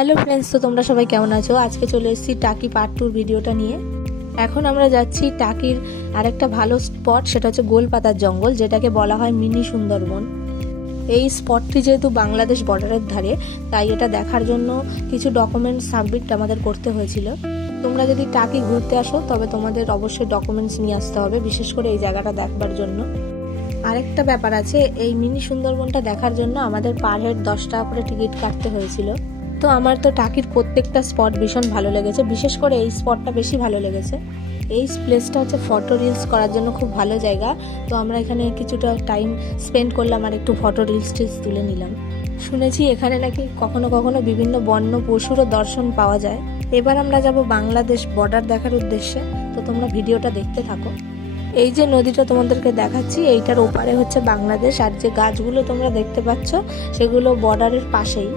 Hello friends, তো তোমরা সবাই কেমন আছো? আজকে চলে এসেছি টাকি পার্ট 2 ভিডিওটা নিয়ে। এখন আমরা যাচ্ছি টাকির আরেকটা ভালো স্পট, সেটা হচ্ছে গোলপাতার জঙ্গল, যেটাকে বলা হয় মিনি সুন্দরবন। এই স্পটটি যেহেতু বাংলাদেশ বর্ডারের ধারে, তাই এটা দেখার জন্য কিছু ডকুমেন্টস সাবমিট আমাদের করতে হয়েছিল। তোমরা যদি টাকি ঘুরতে আসো তবে তোমাদের অবশ্যই ডকুমেন্টস নিয়ে আসতে হবে, বিশেষ করে এই জায়গাটা দেখবার জন্য। আরেকটা ব্যাপার আছে, এই মিনি সুন্দরবনটা দেখার জন্য আমাদের পার হেড 10 টাকা করে টিকিট কাটতে হয়েছিল। তো আমার তো টাকির প্রত্যেকটা স্পট ভীষণ ভালো লেগেছে, বিশেষ করে এই স্পটটা বেশি ভালো লেগেছে। এই প্লেসটা হচ্ছে ফটো রিলস করার জন্য খুব ভালো জায়গা। তো আমরা এখানে কিছুটা টাইম স্পেন্ড করলাম আর একটু ফটো রিলস তুলে নিলাম। শুনেছি এখানে নাকি কখনো কখনো বিভিন্ন বন্য পশুরও দর্শন পাওয়া যায়। এবার আমরা যাব বাংলাদেশ বর্ডার দেখার উদ্দেশ্যে, তো তোমরা ভিডিওটা দেখতে থাকো। এই যে নদীটা তোমাদেরকে দেখাচ্ছি, এইটার ওপারে হচ্ছে বাংলাদেশ, আর যে গাছগুলো তোমরা দেখতে পাচ্ছ সেগুলো বর্ডারের পাশেই।